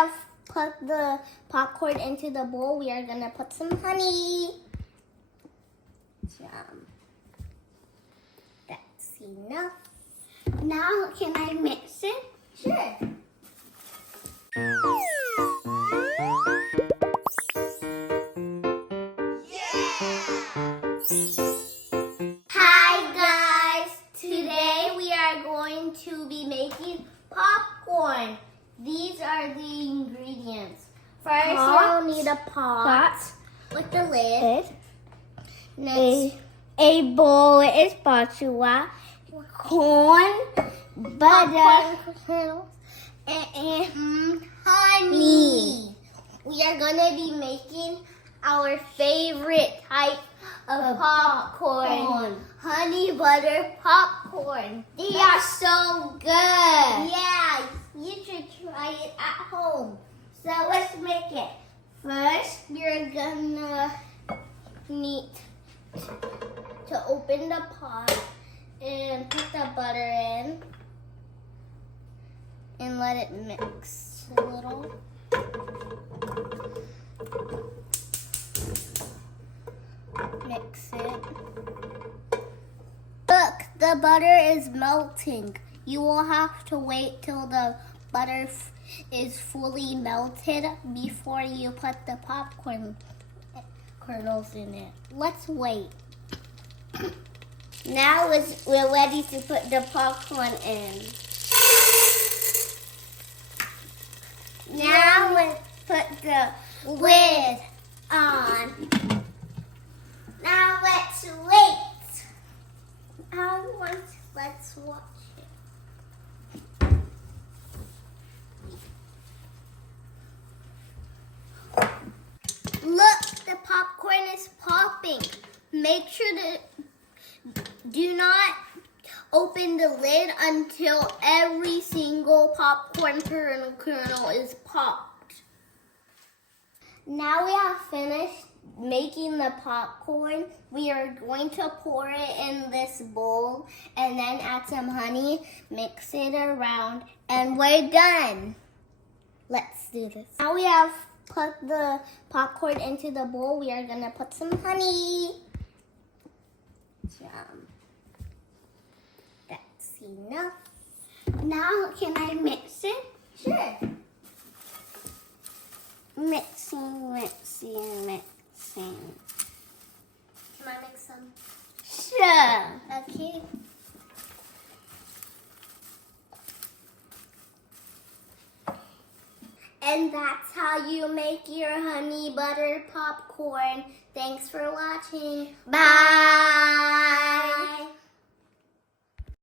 have put the popcorn into the bowl, we are gonna put some honey. That's enough. Now, can I mix it? Sure. Hi guys! Today we are going to be making popcorn. These are the ingredients. First, you'll need a pot with the lid. Next, A bowl is spatula, corn, butter, and honey. We are gonna be making our favorite type of popcorn. Honey butter popcorn. They are so good. Yeah, you should try it at home. So let's make it. First, you're gonna need to open the pot and put the butter in and let it mix a little. Mix it. Look, the butter is melting. You will have to wait till the butter is fully melted before you put the popcorn kernels in it. Let's wait. Now we're ready to put the popcorn in. Now we put the lid on. Now let's wait. Let's watch it. Look, the popcorn is popping. Make sure to do not open the lid until every single popcorn kernel is popped. Now we have finished making the popcorn. We are going to pour it in this bowl and then add some honey, mix it around, and we're done. Let's do this. Now we have put the popcorn into the bowl. We are gonna put some honey. That's enough. Now, can I mix it? Sure. Mixing. Can I mix some? Sure. Okay. And that's how you make your honey butter popcorn. Thanks for watching. Bye.